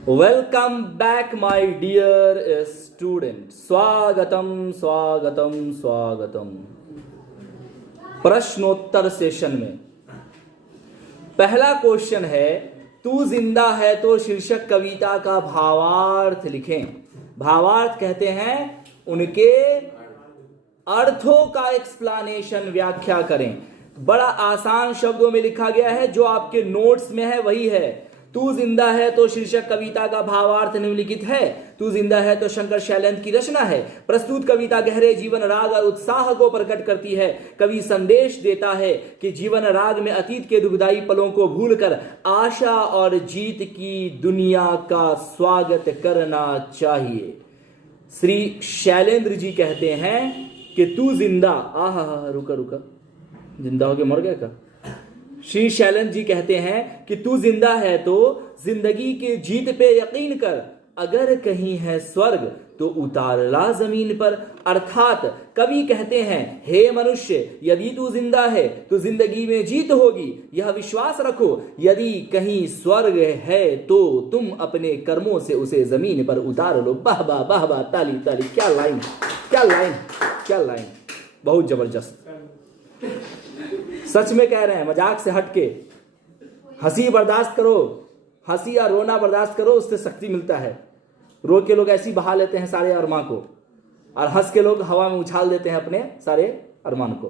Welcome back my dear student. स्वागतम स्वागतम स्वागतम। प्रश्नोत्तर सेशन में पहला क्वेश्चन है, तू जिंदा है तो शीर्षक कविता का भावार्थ लिखें। भावार्थ कहते हैं उनके अर्थों का एक्सप्लेनेशन, व्याख्या करें। बड़ा आसान शब्दों में लिखा गया है, जो आपके नोट्स में है वही है। तू जिंदा है तो शीर्षक कविता का भावार्थ निम्नलिखित है। तू जिंदा है तो शंकर शैलेंद्र की रचना है। प्रस्तुत कविता गहरे जीवन राग और उत्साह को प्रकट करती है। कवि संदेश देता है कि जीवन राग में अतीत के दुखदाई पलों को भूलकर आशा और जीत की दुनिया का स्वागत करना चाहिए। श्री शैलेंद्र जी कहते हैं कि तू जिंदा, रुका रुका, जिंदा होके मर गया क्या? श्री शैलेंद्र जी कहते हैं कि तू जिंदा है तो जिंदगी के जीत पे यकीन कर। अगर कहीं है स्वर्ग तो उतार ला जमीन पर। अर्थात कवि कहते हैं, हे मनुष्य, यदि तू जिंदा है तो जिंदगी में जीत होगी, यह विश्वास रखो। यदि कहीं स्वर्ग है तो तुम अपने कर्मों से उसे जमीन पर उतार लो। वाह वाह वाह वाह, ताली ताली। क्या लाइन, क्या लाइन, क्या लाइन, बहुत जबरदस्त। सच में कह रहे हैं, मजाक से हटके। हंसी बर्दाश्त करो, हंसी या रोना बर्दाश्त करो, उससे शक्ति मिलता है। रो के लोग ऐसी बहा लेते हैं सारे अरमान को, और हंस के लोग हवा में उछाल देते हैं अपने सारे अरमान को।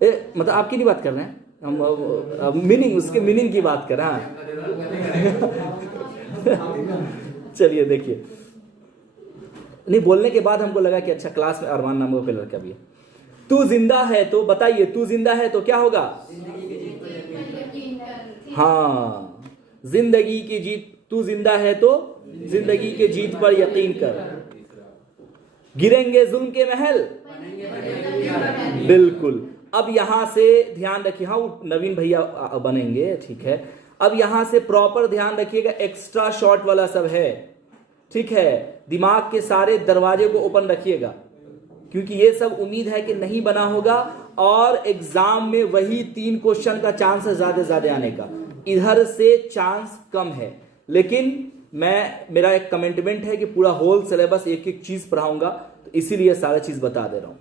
मतलब आपकी नहीं बात कर रहे हैं हम, मीनिंग, उसके मीनिंग की बात कर रहे हैं। चलिए देखिए, नहीं बोलने के बाद हमको लगा कि अच्छा, क्लास में अरमान नाम का लड़का भी है। तू जिंदा है तो बताइए, तू जिंदा है तो क्या होगा? हाँ, जिंदगी की जीत। तू जिंदा है तो जिंदगी के जीत पर यकीन कर। गिरेंगे जुल्म के महल, बिल्कुल। अब यहां से ध्यान रखिए, हाँ नवीन भैया बनेंगे, ठीक है। अब यहां से प्रॉपर ध्यान रखिएगा, एक्स्ट्रा शॉर्ट वाला सब है, ठीक है। दिमाग के सारे दरवाजे को ओपन रखिएगा, क्योंकि ये सब उम्मीद है कि नहीं बना होगा, और एग्जाम में वही 3 क्वेश्चन का चांस है ज्यादा आने का। इधर से चांस कम है, लेकिन मेरा एक कमिटमेंट है कि पूरा होल सिलेबस एक एक चीज पढ़ाऊंगा, तो इसीलिए सारा चीज बता दे रहा हूं।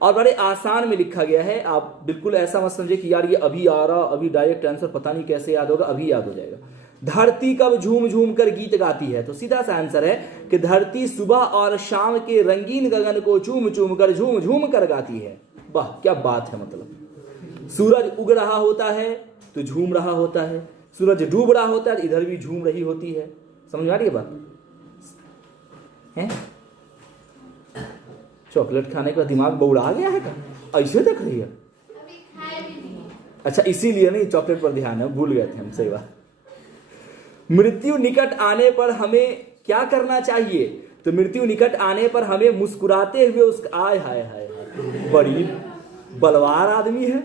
और बड़े आसान में लिखा गया है, आप बिल्कुल ऐसा मत समझे कि यार ये अभी आ रहा, अभी डायरेक्ट आंसर पता नहीं कैसे याद होगा, अभी याद हो जाएगा। धरती कब झूम झूम कर गीत गाती है? तो सीधा सा आंसर है कि धरती सुबह और शाम के रंगीन गगन को चूम चूम कर, झूम झूम कर गाती है। वाह क्या बात है। मतलब सूरज उग रहा होता है तो झूम रहा होता है, सूरज डूब रहा होता है इधर भी झूम रही होती है। समझ आ रही है बात है? चॉकलेट खाने का दिमाग बौड़ा गया है क्या? ऐसे देख रही है? अच्छा, इसीलिए नहीं चॉकलेट पर ध्यान है, भूल गए थे हम। सही बात। मृत्यु निकट आने पर हमें क्या करना चाहिए? तो मृत्यु निकट आने पर हमें मुस्कुराते हुए उसका, आय हाय हाय, बड़ी बलवार आदमी है।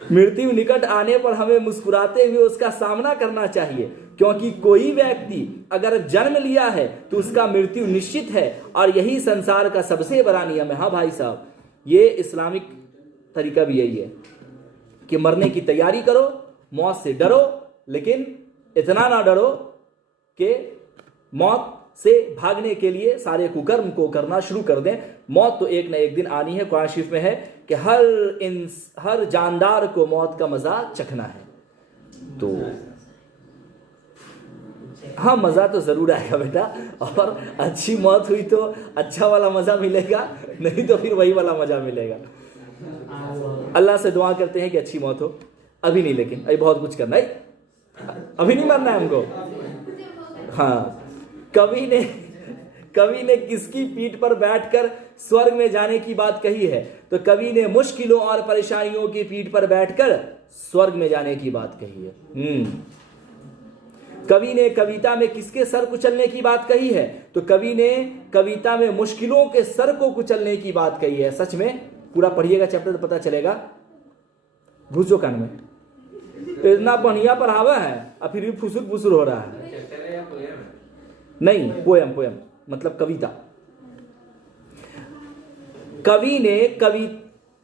मृत्यु निकट आने पर हमें मुस्कुराते हुए उसका सामना करना चाहिए, क्योंकि कोई व्यक्ति अगर जन्म लिया है तो उसका मृत्यु निश्चित है, और यही संसार का सबसे बड़ा नियम है। हाँ भाई साहब, ये इस्लामिक तरीका भी यही है कि मरने की तैयारी करो, मौत से डरो, लेकिन इतना ना डरो कि मौत से भागने के लिए सारे कुकर्म को करना शुरू कर दें। मौत तो एक न एक दिन आनी है। कुरान शरीफ में है कि हर जानदार को मौत का मजा चखना है। तो हाँ, मजा तो जरूर आएगा बेटा, और अच्छी मौत हुई तो अच्छा वाला मजा मिलेगा, नहीं तो फिर वही वाला मजा मिलेगा। अल्लाह से दुआ करते हैं कि अच्छी मौत हो। अभी नहीं, लेकिन अभी बहुत कुछ करना है, अभी नहीं मरना है हमको। हाँ, कवि ने किसकी पीठ पर बैठकर स्वर्ग में जाने की बात कही है? तो कवि ने मुश्किलों और परेशानियों की पीठ पर बैठकर स्वर्ग में जाने की बात कही है। कवि ने कविता में किसके सर कुचलने की बात कही है? तो कवि ने कविता में मुश्किलों के सर को कुचलने की बात कही है। सच में पूरा पढ़िएगा चैप्टर तो पता चलेगा। घुसो कान में, इतना बढ़िया पढ़ावा है और फिर भी फुसुर फुसुर हो रहा है। नहीं, पोयम मतलब कविता।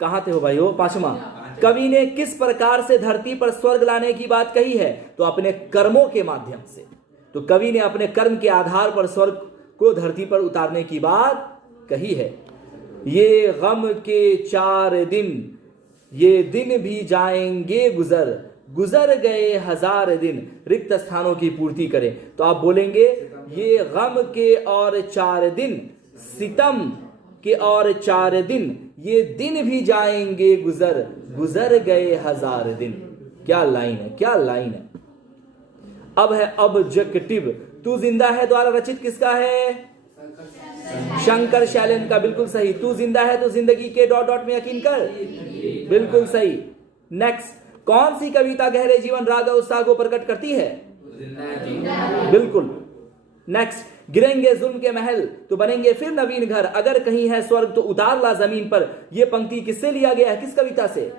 कहां थे हो भाई हो? 5वां, कवि ने किस प्रकार से धरती पर स्वर्ग लाने की बात कही है? तो अपने कर्मों के माध्यम से। तो कवि ने अपने कर्म के आधार पर स्वर्ग को धरती पर उतारने की बात कही है। ये गम के 4 दिन, ये दिन भी जाएंगे गुजर, गुजर गए 1000 दिन, रिक्त स्थानों की पूर्ति करें। तो आप बोलेंगे ये गम के और 4 दिन, सितम के और 4 दिन, ये दिन भी जाएंगे गुजर, गुजर गए 1000 दिन। क्या लाइन है, क्या लाइन है। अब है ऑब्जेक्टिव। तू जिंदा है द्वारा रचित किसका है? शंकर शैलेंद्र का। बिल्कुल सही। तू जिंदा है तो जिंदगी के डॉट डॉट में यकीन कर। बिल्कुल सही। नेक्स्ट, कौन सी कविता गहरे जीवन राग और उत्साह को प्रकट करती है? बिल्कुल। नेक्स्ट, गिरेंगे जुल्म के महल तो बनेंगे फिर नवीन घर, अगर कहीं है स्वर्ग तो उतार ला जमीन पर। यह पंक्ति किससे लिया गया है, किस कविता से?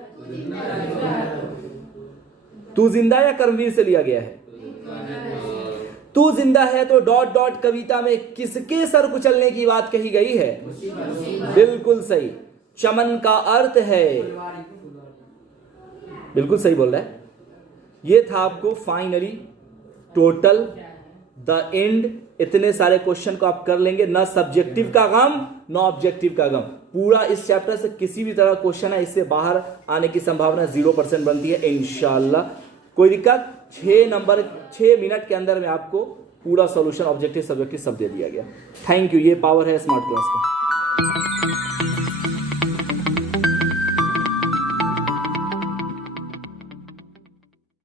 तू जिंदा या कर्मवीर से लिया गया है? तू जिंदा है तो डॉट डॉट कविता में किसके सर कुचलने की बात कही गई है? बिल्कुल सही। चमन का अर्थ है, बिल्कुल सही बोल रहा है। ये था आपको फाइनली टोटल द एंड। इतने सारे क्वेश्चन को आप कर लेंगे, ना सब्जेक्टिव का गम ना ऑब्जेक्टिव का गम। पूरा इस चैप्टर से किसी भी तरह क्वेश्चन है इससे बाहर आने की संभावना 0% बनती है इंशाल्लाह। कोई दिक्कत? 6 मिनट के अंदर में आपको पूरा सॉल्यूशन ऑब्जेक्टिव सब्जेक्टिव सब दे दिया गया। Thank you. ये पावर है स्मार्ट क्लास का।